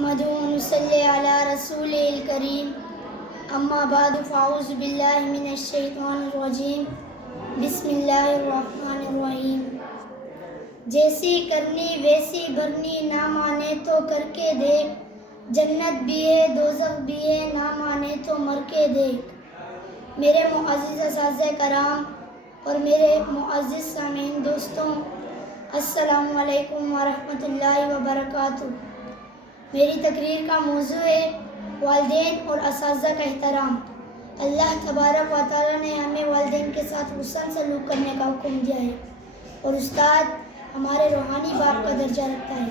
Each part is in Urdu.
نحمد و نصلی علی رسول الکریم اما بعد فاعوذ باللہ من الشیطان الرجیم بسم اللہ الرحمن الرحیم۔ جیسی کرنی ویسی بھرنی، نہ مانے تو کر کے دیکھ، جنت بھی ہے دوزخ بھی ہے، نہ مانے تو مر کے دیکھ۔ میرے معزز اساتذہ کرام اور میرے معزز سامعین دوستوں، السلام علیکم ورحمۃ اللہ وبرکاتہ۔ میری تقریر کا موضوع ہے والدین اور اساتذہ کا احترام۔ اللہ تبارک و تعالیٰ نے ہمیں والدین کے ساتھ حسن سلوک کرنے کا حکم دیا ہے، اور استاد ہمارے روحانی باپ کا درجہ رکھتا ہے۔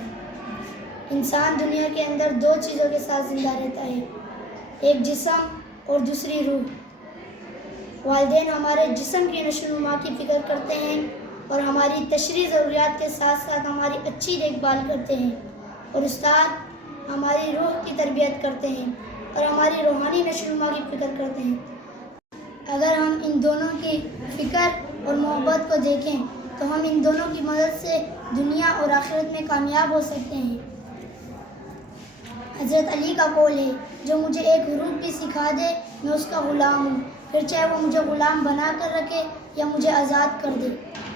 انسان دنیا کے اندر دو چیزوں کے ساتھ زندہ رہتا ہے، ایک جسم اور دوسری روح۔ والدین ہمارے جسم کی نشو و نما کی فکر کرتے ہیں اور ہماری تشریحی ضروریات کے ساتھ ساتھ ہماری اچھی دیکھ بھال کرتے ہیں، اور استاد ہماری روح کی تربیت کرتے ہیں اور ہماری روحانی نشو و نما کی فکر کرتے ہیں۔ اگر ہم ان دونوں کی فکر اور محبت کو دیکھیں تو ہم ان دونوں کی مدد سے دنیا اور آخرت میں کامیاب ہو سکتے ہیں۔ حضرت علی کا قول ہے، جو مجھے ایک حروف بھی سکھا دے میں اس کا غلام ہوں، پھر چاہے وہ مجھے غلام بنا کر رکھے یا مجھے آزاد کر دے۔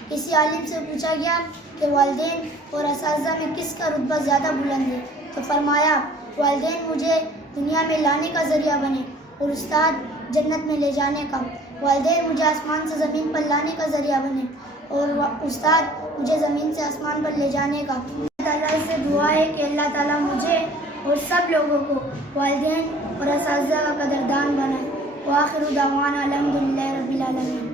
کسی عالم سے پوچھا گیا کہ والدین اور اساتذہ میں کس کا رتبہ زیادہ بلند ہے، تو فرمایا والدین مجھے دنیا میں لانے کا ذریعہ بنے اور استاد جنت میں لے جانے کا۔ والدین مجھے آسمان سے زمین پر لانے کا ذریعہ بنے اور استاد مجھے زمین سے آسمان پر لے جانے کا۔ اللہ تعالیٰ سے دعا ہے کہ اللہ تعالیٰ مجھے اور سب لوگوں کو والدین اور اساتذہ کا قدردان بنائے۔ وآخر دعوانا الحمدللہ رب العالمین۔